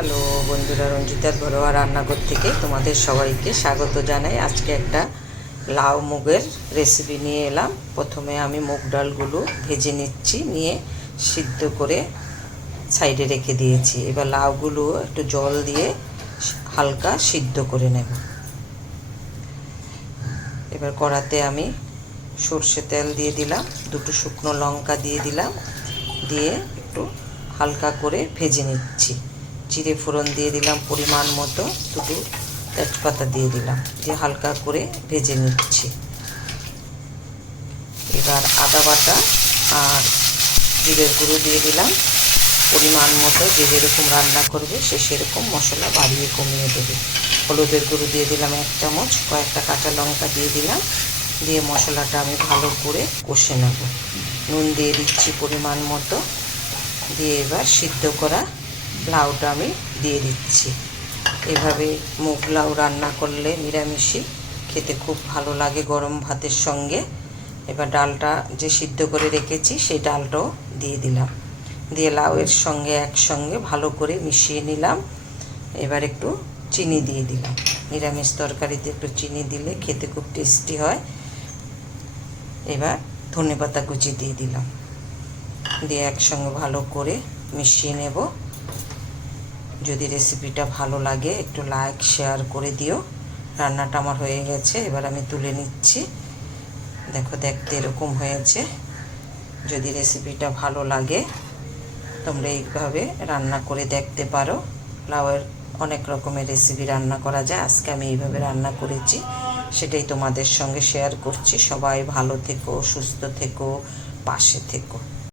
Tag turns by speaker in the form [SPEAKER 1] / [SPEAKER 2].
[SPEAKER 1] Hello বন্ধুরা, রঞ্জিতার ঘরোয়া রান্নাঘর থেকে তোমাদের সবাইকে স্বাগত জানাই। আজকে একটা লাউ মুগের রেসিপি নিয়ে এলাম। প্রথমে আমি মুগ ডালগুলো ভেজে নিচ্ছি, নিয়ে সিদ্ধ করে সাইডে রেখে দিয়েছি। এবার লাউগুলো একটু জল দিয়ে হালকা সিদ্ধ করে নেব। এবার কড়াতে আমি সর্ষে তেল দিয়ে দিলাম, দুটো শুকনো লঙ্কা দিয়ে দিলাম, দিয়ে একটু হালকা করে ভেজে নিচ্ছি। জিরে ফোড়ন দিয়ে দিলাম পরিমাণ মতো, দুটো তেজপাতা দিয়ে দিলাম, দিয়ে হালকা করে ভেজে নিচ্ছি। এবার আদা বাটা আর জিরের গুঁড়ো দিয়ে দিলাম। পরিমাণ মতো যে যেরকম রান্না করবে সে সেরকম মশলা বাড়িয়ে কমিয়ে দেবে। হলুদের গুঁড়ো দিয়ে দিলাম এক চামচ, কয়েকটা কাঁচা লঙ্কা দিয়ে দিলাম। দিয়ে মশলাটা আমি ভালো করে কষে নেব। নুন দিয়ে দিচ্ছি পরিমাণ মতো। দিয়ে এবার সিদ্ধ করা লাউটা আমি দিয়ে দিচ্ছি। এভাবে মুগ লাউ রান্না করলে নিরামিষই খেতে খুব ভালো লাগে গরম ভাতের সঙ্গে। এবার ডালটা যে সিদ্ধ করে রেখেছি, সেই ডালটাও দিয়ে দিলাম। দিয়ে লাউয়ের সঙ্গে একসঙ্গে ভালো করে মিশিয়ে নিলাম। এবার একটু চিনি দিয়ে দিলাম। নিরামিষ তরকারিতে একটু চিনি দিলে খেতে খুব টেস্টি হয়। এবার ধনে পাতা কুচি দিয়ে দিলাম। দিয়ে একসঙ্গে ভালো করে মিশিয়ে নেব। যদি রেসিপিটা ভালো লাগে, একটু লাইক শেয়ার করে দিও। রান্নাটা আমার হয়ে গেছে, এবার আমি তুলে নিচ্ছি। দেখো, দেখতে এরকম হয়েছে। যদি রেসিপিটা ভালো লাগে, তোমরা এইভাবে রান্না করে দেখতে পারো। লাউয়ের অনেক রকমের রেসিপি রান্না করা যায়। আজকে আমি এইভাবে রান্না করেছি। সেটাই তোমাদের সঙ্গে শেয়ার করছি। সবাই ভালো থেকো, সুস্থ থেকো, পাশে থেকো।